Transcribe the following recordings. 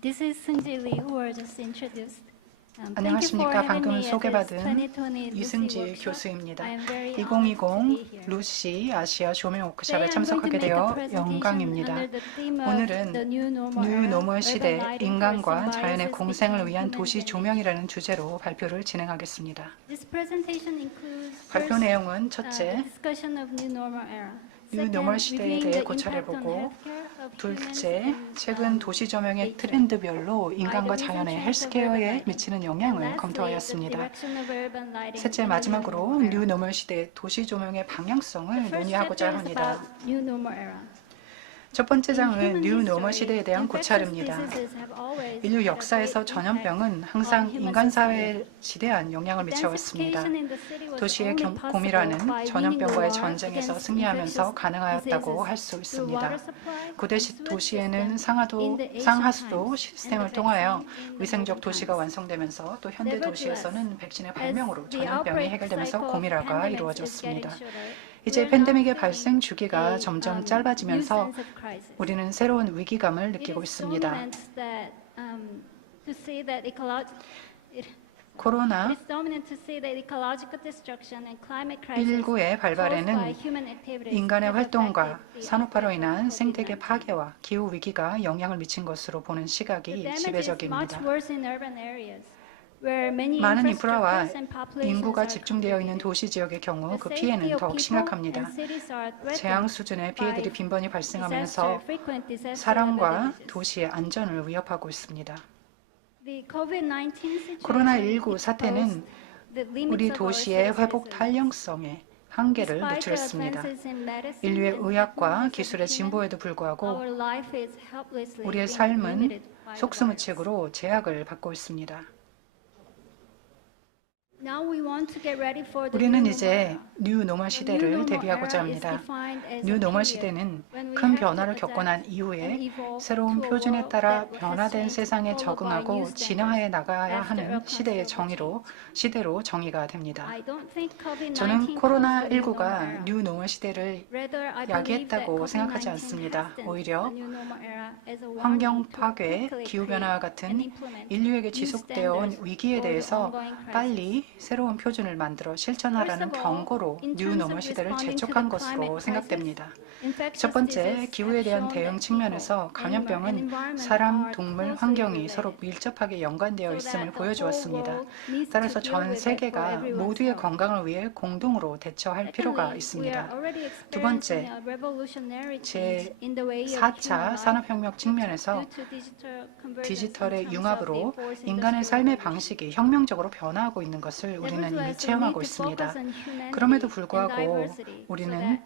This is Seung-ji Lee, who were just introduced. 안녕하십니까. 방금 소개받은 이승지 교수입니다. 2020 루시 아시아 조명 워크숍에 참석하게 되어 영광입니다. 오늘은 뉴 노멀 시대 인간과 자연의 공생을 위한 도시 조명이라는 주제로 발표를 진행하겠습니다. 발표 내용은 첫째, 뉴 노멀 시대에 대해 고찰해보고, 둘째, 최근 도시 조명의 트렌드별로 인간과 자연의 헬스케어에 미치는 영향을 검토하였습니다. 셋째, 마지막으로 뉴 노멀 시대의 도시 조명의 방향성을 논의하고자 합니다. 첫 번째 장은 뉴 노멀 시대에 대한 고찰입니다. 인류 역사에서 전염병은 항상 인간 사회에 지대한 영향을 미쳐왔습니다. 도시의 고밀화는 전염병과의 전쟁에서 승리하면서 가능하였다고 할 수 있습니다. 고대 도시에는 상하수도 시스템을 통하여 위생적 도시가 완성되면서 또 현대 도시에서는 백신의 발명으로 전염병이 해결되면서 고밀화가 이루어졌습니다. 이제 팬데믹의 발생 주기가 점점 짧아지면서 우리는 새로운 위기감을 느끼고 있습니다. 코로나19의 발발에는 인간의 활동과 산업화로 인한 생태계 파괴와 기후 위기가 영향을 미친 것으로 보는 시각이 지배적입니다. 많은 인프라와 인구가 집중되어 있는 도시 지역의 경우 그 피해는 더욱 심각합니다. 재앙 수준의 피해들이 빈번히 발생하면서 사람과 도시의 안전을 위협하고 있습니다. 코로나19 사태는 우리 도시의 회복 탄력성에 한계를 노출했습니다. 인류의 의학과 기술의 진보에도 불구하고 우리의 삶은 속수무책으로 제약을 받고 있습니다. 우리는 이제 뉴 노멀 시대를 대비하고자 합니다. 뉴 노멀 시대는 큰 변화를 겪고 난 이후에 새로운 표준에 따라 변화된 세상에 적응하고 진화해 나가야 하는 시대로 정의가 됩니다. 저는 코로나19가 뉴 노멀 시대를 야기했다고 생각하지 않습니다. 오히려 환경 파괴, 기후변화와 같은 인류에게 지속되어 온 위기에 대해서 빨리 새로운 표준을 만들어 실천하라는 경고로 뉴 노멀 시대를 재촉한 것으로 생각됩니다. 첫 번째, 기후에 대한 대응 측면에서 감염병은 사람, 동물, 환경이 서로 밀접하게 연관되어 있음을 보여주었습니다. 따라서 전 세계가 모두의 건강을 위해 공동으로 대처할 필요가 있습니다. 두 번째, 제4차 산업혁명 측면에서 디지털의 융합으로 인간의 삶의 방식이 혁명적으로 변화하고 있는 것을 우리는 이미 체험하고 있습니다. 그럼에도 불구하고 우리는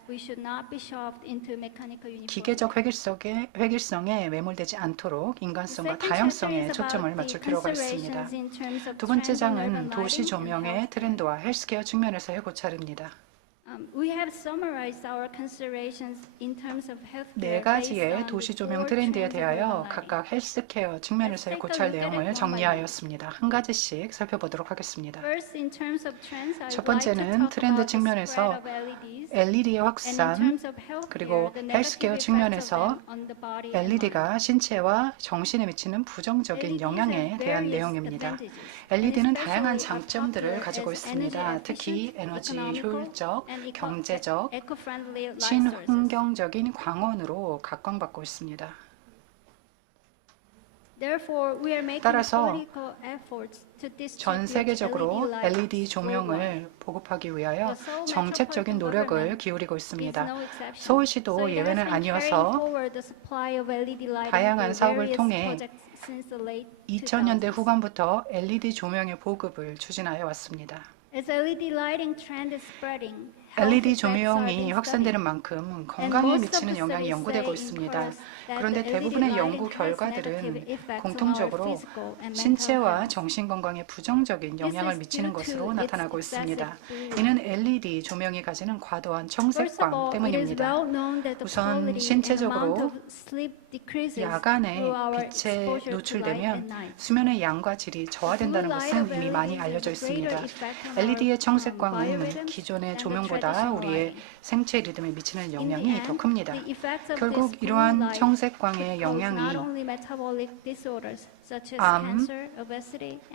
기계적 획일성에 매몰되지 않도록 인간성과 다양성에 초점을 맞출 필요가 있습니다. 두 번째 장은 도시 조명의 트렌드와 헬스케어 측면에서의 고찰입니다. 네 가지의 도시 조명 트렌드에 대하여 각각 헬스케어 측면에서의 고찰 내용을 정리하였습니다. 한 가지씩 살펴보도록 하겠습니다. 첫 번째는 트렌드 측면에서 LED의 확산, 그리고 헬스케어 측면에서 LED가 신체와 정신에 미치는 부정적인 영향에 대한 내용입니다. LED는 다양한 장점들을 가지고 있습니다. 특히 에너지 효율적, 경제적, 친환경적인 광원으로 각광받고 있습니다. 따라서 전 세계적으로 LED 조명을 보급하기 위하여 정책적인 노력을 기울이고 있습니다. 서울시도 예외는 아니어서 다양한 사업을 통해 2000년대 후반부터 LED 조명의 보급을 추진하여 왔습니다. LED 조명이 확산되는 만큼 건강에 미치는 영향이 연구되고 있습니다. 그런데 대부분의 연구 결과들은 공통적으로 신체와 정신 건강에 부정적인 영향을 미치는 것으로 나타나고 있습니다. 이는 LED 조명이 가지는 과도한 청색광 때문입니다. 우선 신체적으로 야간에 빛에 노출되면 수면의 양과 질이 저하된다는 것은 이미 많이 알려져 있습니다. LED의 청색광은 기존의 조명보다 때보다 우리의 생체 리듬에 미치는 영향이 더 큽니다. 결국 이러한 청색광의 영향이 암,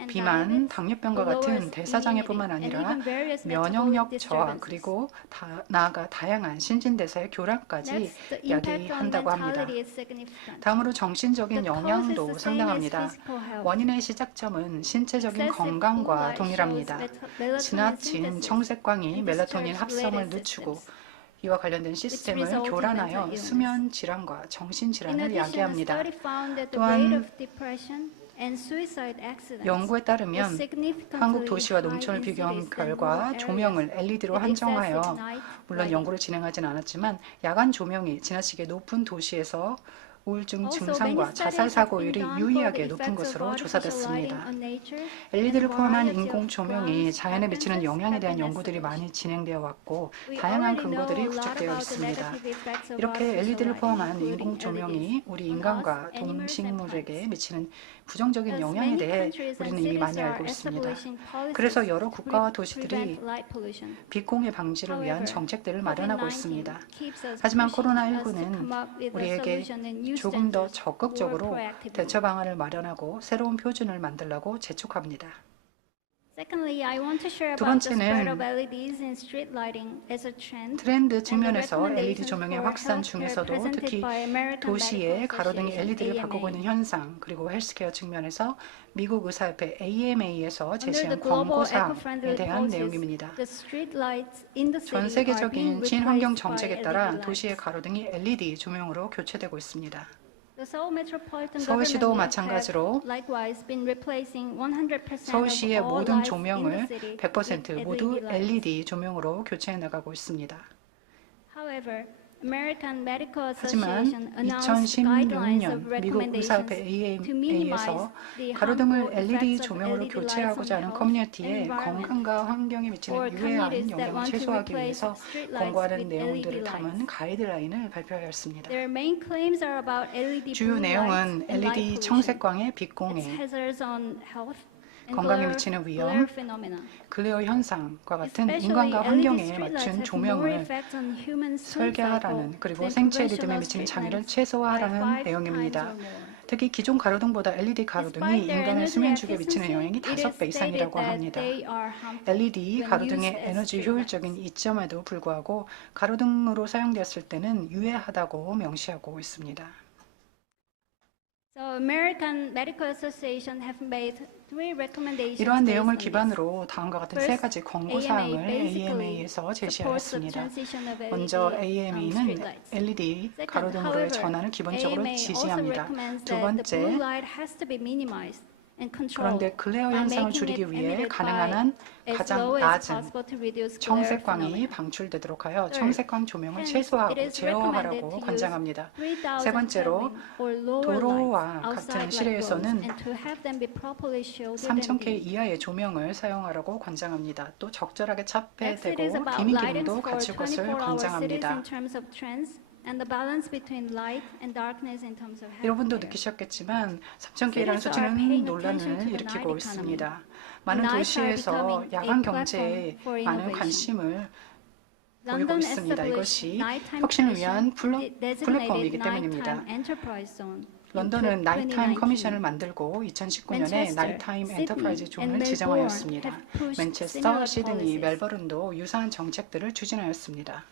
비만, 당뇨병과 같은 대사장애뿐만 아니라 면역력 저하 그리고 나아가 다양한 신진대사의 교란까지 야기한다고 합니다. 다음으로 정신적인 영향도 상당합니다. 원인의 시작점은 신체적인 건강과 동일합니다. 지나친 청색광이 멜라토닌 합성을 늦추고 이와 관련된 시스템을 교란하여 수면 질환과 정신 질환을 야기합니다. 또한 연구에 따르면 한국 도시와 농촌을 비교한 결과 조명을 LED로 한정하여 물론 연구를 진행하진 않았지만 야간 조명이 지나치게 높은 도시에서 우울증 증상과 자살 사고율이 유의하게 높은 것으로 조사됐습니다. LED를 포함한 인공 조명이 자연에 미치는 영향에 대한 연구들이 많이 진행되어 왔고 다양한 근거들이 구축되어 있습니다. 이렇게 LED를 포함한 인공 조명이 우리 인간과 동식물에게 미치는 부정적인 영향에 대해 우리는 이미 많이 알고 있습니다. 그래서 여러 국가와 도시들이 빛공해 방지를 위한 정책들을 마련하고 있습니다. 하지만 코로나19는 우리에게 조금 더 적극적으로 대처 방안을 마련하고 새로운 표준을 만들라고 재촉합니다. 두 번째는 트렌드 측면에서 LED 조명의 확산 중에서도 특히 도시의 가로등이 LED를 바꾸고 있는 현상 그리고 헬스케어 측면에서 미국 의사협회 AMA에서 제시한 권고사항에 대한 내용입니다. 전 세계적인 친환경 정책에 따라 도시의 가로등이 LED 조명으로 교체되고 있습니다. 서울시도 마찬가지로 서울시의 모든 조명을 100% 모두 LED 조명으로 교체해 나가고 있습니다. 하지만 2016년 미국 의사협회 AMA에서 가로등을 LED 조명으로 교체하고자 하는 커뮤니티의 건강과 환경에 미치는 유해한 영향을 최소화하기 위해서 권고하는 내용들을 담은 가이드라인을 발표하였습니다. 주요 내용은 LED 청색광의 빛공해, 건강에 미치는 위험, 글레어 현상과 같은 인간과 환경에 맞춘 조명을 설계하라는 그리고 생체 리듬에 미치는 장애를 최소화하라는 내용입니다. 특히 기존 가로등보다 LED 가로등이 인간의 수면축에 미치는 영향이 5배 이상이라고 합니다. LED 가로등의 에너지 효율적인 이점에도 불구하고 가로등으로 사용되었을 때는 유해하다고 명시하고 있습니다. 이러한 내용을 기반으로 다음과 같은 세 가지 권고사항을 AMA에서 제시하였습니다. 먼저 AMA는 LED 가로등으로의 전환을 기본적으로 지지합니다. 두 번째, 그런데 글레어 현상을 줄이기 위해 가능한 한 가장 낮은 청색광이 방출되도록 하여 청색광 조명을 최소화하고 제어하라고 권장합니다. 세 번째로 도로와 같은 실외에서는 3000K 이하의 조명을 사용하라고 권장합니다. 또 적절하게 차폐되고 디밍 기능도 갖출 것을 권장합니다. 여러분도 느끼셨겠지만 3000K라는 수치는 논란을 일으키고 있습니다. 많은 도시에서 야간 경제에 많은 관심을 보이고 있습니다. 이것이 혁신을 위한 플랫폼이기 때문입니다. 런던은 나이트타임 커미션을 만들고 2019년에 나이트타임 엔터프라이즈 존을 지정하였습니다. 맨체스터, 시드니, 멜버른도 유사한 정책들을 추진하였습니다.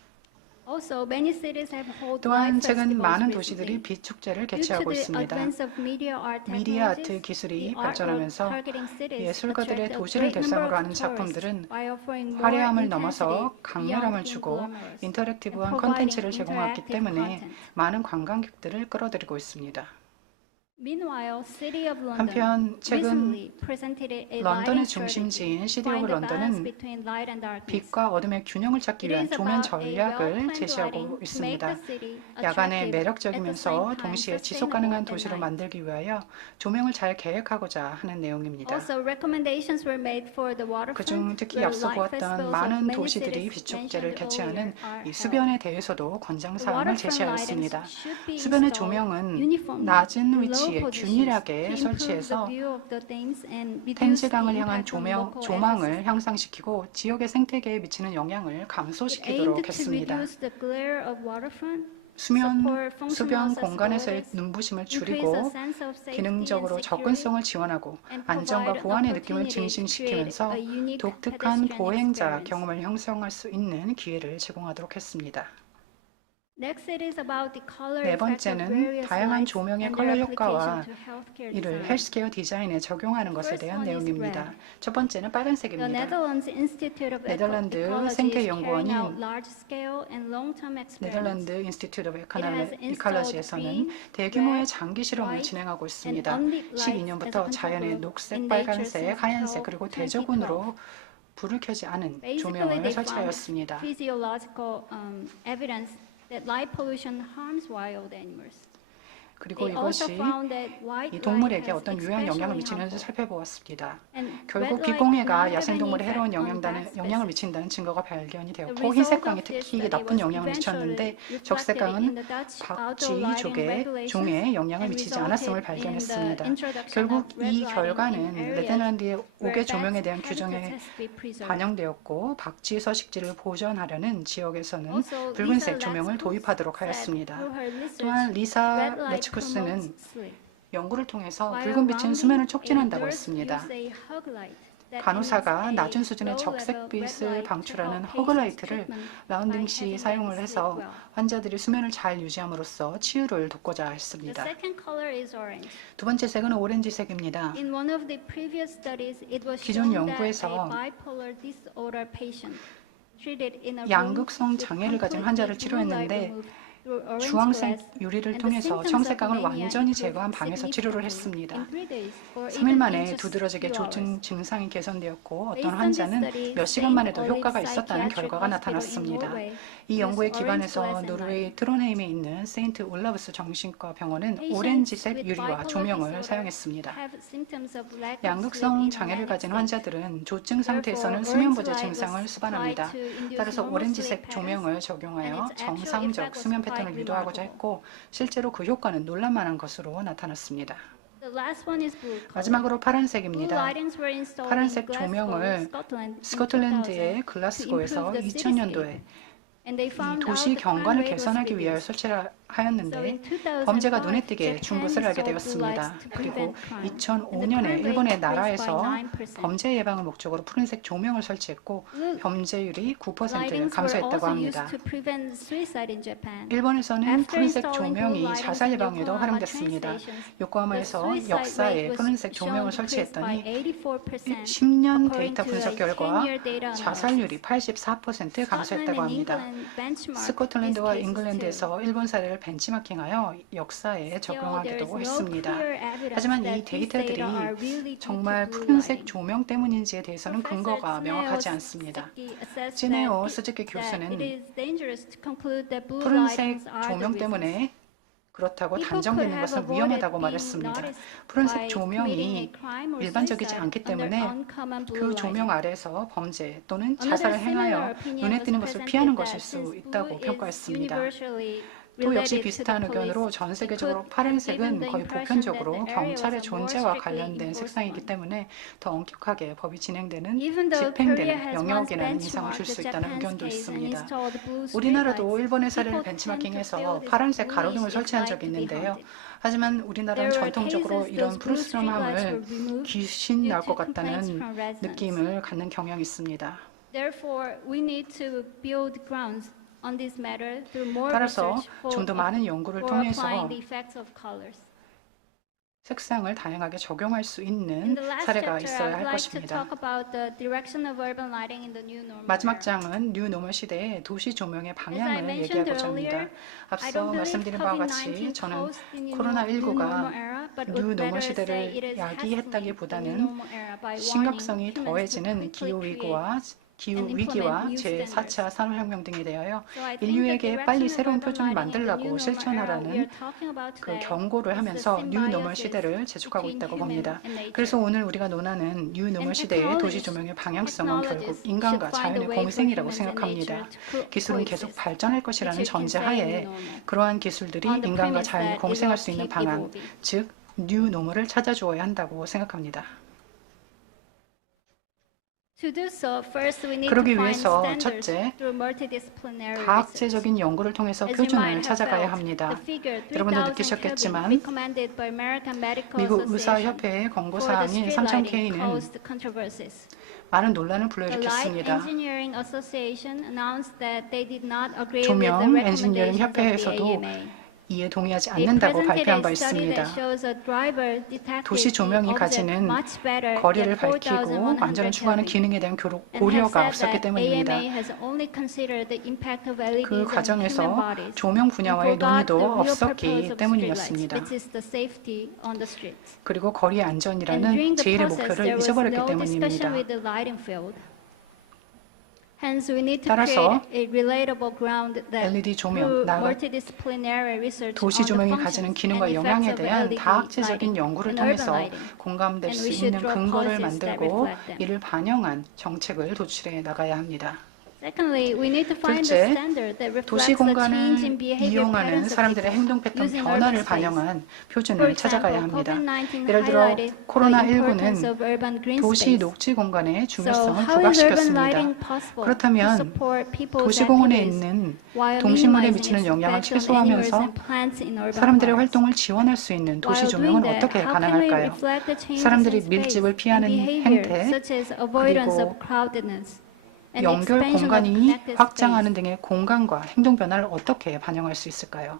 또한 최근 많은 도시들이 빛 축제를 개최하고 있습니다. 미디어 아트 기술이 발전하면서 예술가들의 도시를 대상으로 하는 작품들은 화려함을 넘어서 강렬함을 주고 인터랙티브한 콘텐츠를 제공하기 때문에 많은 관광객들을 끌어들이고 있습니다. 한편 최근 런던의 중심지인 시티 오브 런던은 빛과 어둠의 균형을 찾기 위한 조명 전략을 제시하고 있습니다. 야간에 매력적이면서 동시에 지속 가능한 도시로 만들기 위하여 조명을 잘 계획하고자 하는 내용입니다. 그중 특히 앞서 보았던 많은 도시들이 빛축제를 개최하는 이 수변에 대해서도 권장사항을 제시하였습니다. 수변의 조명은 낮은 위치 위치에 균일하게 설치해서 텐즈강을 향한 조망을 향상시키고 지역의 생태계에 미치는 영향을 감소시키도록 했습니다. 수변 공간에서의 눈부심을 줄이고 기능적으로 접근성을 지원하고 안전과 보안의 느낌을 증진시키면서 독특한 보행자 경험을 형성할 수 있는 기회를 제공하도록 했습니다. 네 번째는 다양한 조명의 컬러 효과와 이를 헬스케어 디자인에 적용하는 것에 대한 내용입니다. 첫 번째는 빨간색입니다. 네덜란드 생태연구원인 네덜란드 인스티튜트 오브 이컬러지에서는 대규모의 장기 실험을 진행하고 있습니다. 12년부터 자연의 녹색, 빨간색, 하얀색 그리고 대저군으로 불을 켜지 않은 조명을 설치하였습니다. That light pollution harms wild animals. 그리고 이것이 이 동물에게 어떤 유해한 영향을 미치는지 살펴보았습니다. 결국 빛공해가 야생동물에 해로운 영향을 미친다는 증거가 발견이 되었고 흰색광이 특히 나쁜 영향을 미쳤는데 적색광은 박쥐 종에 영향을 미치지 않았음을 발견했습니다. 결국 이 결과는 네덜란드의 5개 조명에 대한 규정에 반영되었고 박쥐 서식지를 보존하려는 지역에서는 붉은색 조명을 도입하도록 하였습니다. 또한 리사 레츠쿠스는 연구를 통해서 붉은 빛은 수면을 촉진한다고 했습니다. 간호사가 낮은 수준의 적색빛을 방출하는 허그라이트를 라운딩 시 사용을 해서 환자들이 수면을 잘 유지함으로써 치유를 돕고자 했습니다. 두 번째 색은 오렌지색입니다. 기존 연구에서 양극성 장애를 가진 환자를 치료했는데 주황색 유리를 통해서 청색광을 완전히 제거한 방에서 치료를 했습니다. 3일 만에 두드러지게 조증 증상이 개선되었고 어떤 환자는 몇 시간 만에도 효과가 있었다는 결과가 나타났습니다. 이 연구에 기반해서 노르웨이 트론헤임에 있는 세인트 올라브스 정신과 병원은 오렌지색 유리와 조명을 사용했습니다. 양극성 장애를 가진 환자들은 조증 상태에서는 수면부재 증상을 수반합니다. 따라서 오렌지색 조명을 적용하여 정상적 수면 패턴을 유도하고자 했고 실제로 그 효과는 놀랄만한 것으로 나타났습니다. 마지막으로 파란색입니다. 파란색 조명을 스코틀랜드의 글라스고에서 2000년도에 이 도시 경관을 개선하기 위하여 설치하였는데 범죄가 눈에 띄게 준 것을 알게 되었습니다. 그리고 2005년에 일본의 나라에서 범죄 예방을 목적으로 푸른색 조명을 설치했고 범죄율이 9% 감소했다고 합니다. 일본에서는 푸른색 조명이 자살 예방에도 활용됐습니다. 요코하마에서 역사에 푸른색 조명을 설치했더니 10년 데이터 분석 결과 자살률이 84% 감소했다고 합니다. 스코틀랜드와 잉글랜드에서 일본 사례를 벤치마킹하여 역사에 적용하기도 했습니다. 하지만 이 데이터들이 정말 푸른색 조명 때문인지에 대해서는 근거가 명확하지 않습니다. 지네오 스즈키 교수는 푸른색 조명 때문에 그렇다고 단정되는 것은 위험하다고 말했습니다. 푸른색 조명이 일반적이지 않기 때문에 그 조명 아래에서 범죄 또는 자살을 행하여 눈에 띄는 것을 피하는 것일 수 있다고 평가했습니다. 또 역시 비슷한 의견으로 전 세계적으로 파란색은 거의 보편적으로 경찰의 존재와 관련된 색상이기 때문에 더 엄격하게 법이 집행되는 영역에는 이상을 줄 수 있다는 의견도 있습니다. 우리나라도 일본의 사례를 벤치마킹해서 파란색 가로등을 설치한 적이 있는데요. 하지만 우리나라는 전통적으로 이런 푸르스름함을 귀신 나올 것 같다는 느낌을 갖는 경향이 있습니다. 따라서 좀 더 많은 연구를 통해서 색상을 다양하게 적용할 수 있는 사례가 있어야 할 것입니다. 마지막 장은 뉴 노멀 시대의 도시 조명의 방향을 얘기하고자 합니다. 앞서 말씀드린 바와 같이 저는 코로나19가 뉴 노멀 시대를 야기했다기보다는 심각성이 더해지는 기후위기와 제4차 산업혁명 등에 대하여 인류에게 빨리 새로운 표준을 만들라고 실천하라는 그 경고를 하면서 뉴노멀 시대를 재촉하고 있다고 봅니다. 그래서 오늘 우리가 논하는 뉴노멀 시대의 도시 조명의 방향성은 결국 인간과 자연의 공생이라고 생각합니다. 기술은 계속 발전할 것이라는 전제하에 그러한 기술들이 인간과 자연이 공생할 수 있는 방안, 즉 뉴 노멀을 찾아주어야 한다고 생각합니다. To do so, first we need to 그러기 find 위해서 standards 첫째, through multidisciplinary research. 다학제적인 연구를 통해서 As you 표준을 might have 찾아가야 felt, 합니다. the figure 여러분도 3,000 느끼셨겠지만 Kelvin recommended by American Medical 미국 Association 의사협회의 for 권고 the 사항인 street lighting 3000K는 caused controversies. 많은 논란을 The Light 불러일으켰습니다. Engineering Association announced that they did not agree with the 조명 recommendations of 엔지니어링 the 협회에서도 AMA. 이에 동의하지 They 않는다고 presented 발표한 바 a study that 있습니다. shows a driver detected 도시 조명이 the object 가지는 much better 거리를 at 밝히고 4,100 안전을 추구하는 Kelvin. 기능에 대한 And have 고려가 said 없었기 that 때문입니다. AMA has only considered the impact of LEDs 그 on human 과정에서 bodies 조명 and 분야와의 forgot the 논의도 real purpose 없었기 of streetlights, 때문이었습니다. which is the safety on the streets. 그리고 거리의 And 안전이라는 during the 제일의 process, 목표를 there was 잊어버렸기 no 때문입니다. discussion with the lighting field. Hence, we need to 따라서 create a relatable ground that LED 조명, through 나아가 multidisciplinary research 도시 on the 조명이 functions 가지는 and 기능과 effects 영향에 of 대한 LED 다학제적인 lighting 연구를 and urban 통해서 lighting. 공감될 And 수 we should 있는 draw 근거를 policies that 만들고 reflect them. 이를 반영한 정책을 도출해 나가야 합니다. Secondly, we need to find 둘째, a standard that 도시 reflects the change 공간을 in behavior 이용하는 patterns of 사람들의 people 행동 패턴 using 변화를 urban space. 반영한 For 표준을 example, 찾아가야 합니다. COVID-19 예를 들어 highlighted the importance 코로나19는 of urban green 도시 space. 녹지 공간의 So 중요성을 how is urban 부각시켰습니다. lighting possible to 그렇다면 support people's 도시공원에 activities 있는 while 동식물에 minimizing 미치는 its 영향을 effect on animals 최소화하면서 and plants in urban 사람들의 forests? 활동을 지원할 수 있는 도시 While doing 조명은 that, 어떻게 how can we 가능할까요? reflect the changes 사람들이 in space 밀집을 and 피하는 behavior, 행태, such as avoidance 그리고 of crowdedness and 연결 expansion of 공간이 connected 확장하는 space? 등의 공간과 행동 변화를 어떻게 반영할 수 있을까요?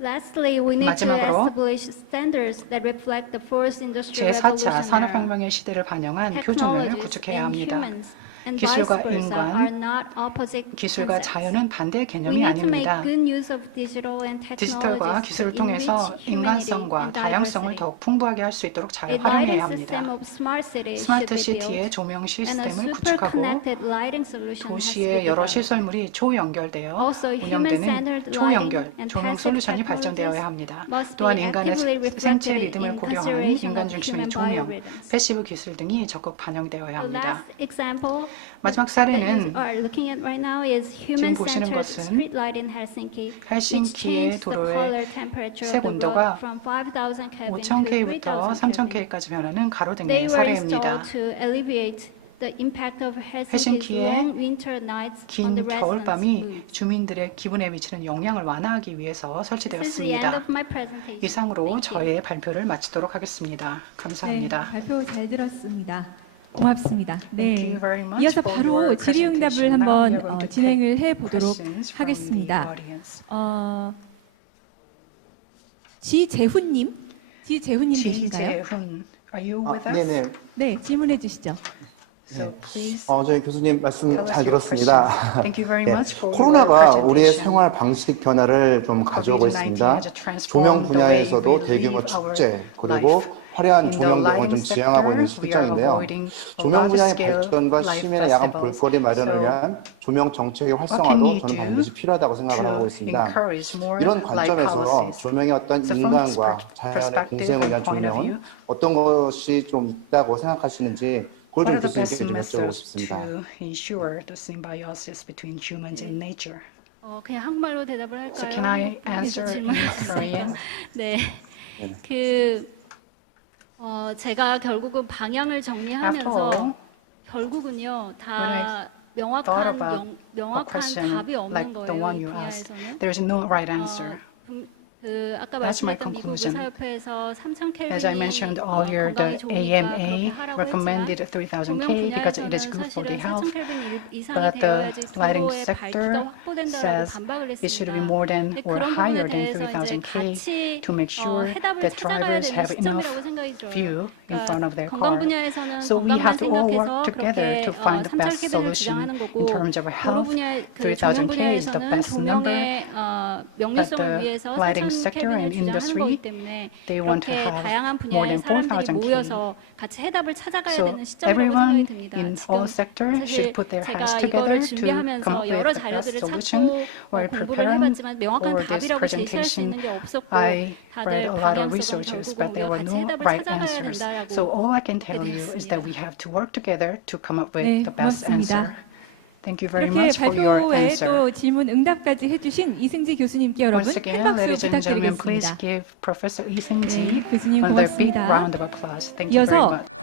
Lastly, we need to 마지막으로 establish standards that reflect the fourth industrial 제4차 revolution era. 산업혁명의 시대를 반영한 표준을 Technologies 구축해야 and 합니다. humans and 기술과 vice versa 인간, are not opposite 기술과 concepts. 자연은 반대의 We 개념이 need to make 아닙니다. good use of digital and 디지털과 technologies 기술을 to 통해서 enrich humanity 인간성과 and 다양성을 diversity. 더욱 풍부하게 할 수 있도록 잘 A 활용해야 lighting system 합니다. of smart cities should 스마트 be 시티의 built, 조명 and a 시스템을 super 구축하고 connected lighting solution has to be 도시의 여러 developed. 시설물이 초연결되어 Also, 운영되는 human-centered 초연결 lighting and 조명 passive 솔루션이 technologies 발전되어야 합니다. must be 또한 인간의 actively 생체 reflected 리듬을 in 고려한 consideration 인간 of 중심의 human 조명, biorhythms. 패시브 기술 등이 적극 반영되어야 The 합니다. last example 마지막 that 사례는 you are looking at right now is 지금 보시는 human-centered 것은 street light in Helsinki, which 헬싱키의 changed the 도로의 color temperature 색 of the 온도가 road from 5,000 Kelvin to 5000K부터 3,000 Kelvin. 3000K까지 변하는 가로등의 They were 사례입니다. installed to alleviate the impact of Helsinki's 헬싱키의 long winter nights on 긴 the residents' 겨울밤이 moods. 주민들의 기분에 미치는 영향을 완화하기 위해서 This is the end 설치되었습니다. of my presentation. 이상으로 Thank you. 저의 발표를 마치도록 하겠습니다. 감사합니다. 네, 발표 잘 들었습니다. 고맙습니다. Thank 네, you very much 이어서 for 바로 your 질의응답을 presentation. Now we are 한번 going to take 진행을 해 보도록 questions from the 하겠습니다. audience. 지재훈님 되신가요? 지재훈, are you with us? 네네. 네, 질문해 주시죠. So please 저희 교수님 말씀 tell us 잘 your 들었습니다. question. Thank you very 네, much for your 코로나가 우리의 presentation. 생활 방식 변화를 좀 가져오고 COVID-19 있습니다. has transformed 조명 the way 분야에서도 we 대규모 live our 축제 그리고 life. 화려한 In the 조명 등을 lighting 좀 지향하고 있는 sector, we are 실정인데요. avoiding 조명 분야의 large-scale 발전과 light 시민의 야간 festivals. 볼거리 마련을 So, 위한 조명 정책의 can 활성화도 we 저는 do 반드시 필요하다고 생각을 하고 to 있습니다. encourage more 이런 light 관점에서 policies? 조명의 어떤 So from this 인간과 자연의 perspective 공생을 and 위한 point of view, 조명은 어떤 것이 좀 있다고 생각하시는지 그걸 What are 좀 the best 교수님께 좀 여쭤보고 methods 싶습니다. to ensure the symbiosis between humans and nature? 그냥 한국말로 대답을 할까요? So can I answer in Korean? 네. 네네. 제가 결국은 방향을 After 정리하면서 all, 결국은요 when I 다 thought about a 명확한 question 답이 없는 like the 거예요. one 이 you asked, 분야에서는. there's no right answer. 아까 That's my 말씀했던 미국 conclusion. 의사협회에서 3,000 As I mentioned earlier, the AMA recommended 3000K because it is good for the health, but the lighting sector says it should be more than or higher than 3000K to make sure that drivers have enough view in front of their 건강 car. 분야에서는 So we have to all 생각해서 work together 그렇게 to find the best 3,000 solution 주장하는 in 거고 terms of 도로 health. 분야 조명 3000K is the 분야에서는 best number. 조명의 명료성을 the 위해서 lighting 3,000 sector 켈빈을 and 주장하는 industry, 거기 때문에 they want to 그렇게 have 다양한 more 분야의 than 사람들이 4,000 K. 모여서 같이 해답을 찾아가야 So 되는 시점이라고 everyone 생각이 듭니다. in 지금 all sectors should 사실 put their hands 제가 together 이거를 to come 준비하면서 up 여러 with the best 자료들을 solution. 찾고 While 공부를 preparing 해봤지만 명확한 for this 답이라고 제시할 수 있는 presentation, 게 없었고 I 다들 read a lot of 방향성은 researches, 결국은 but there 우리가 were 같이 no 해답을 right 찾아가야 answers. So 된다라고 all I can tell you is that we have to work together to come up with 네, the best 고맙습니다. answer. Thank you very 이렇게 much for your 발표에 answer. 또 질문 응답까지 해주신 이승지 교수님께 여러분 Once again, 큰 박수 ladies and gentlemen, please 부탁드리겠습니다. give Professor Lee Seung-ji 네, 교수님 another big 고맙습니다. round of applause. Thank you very 이어서 much.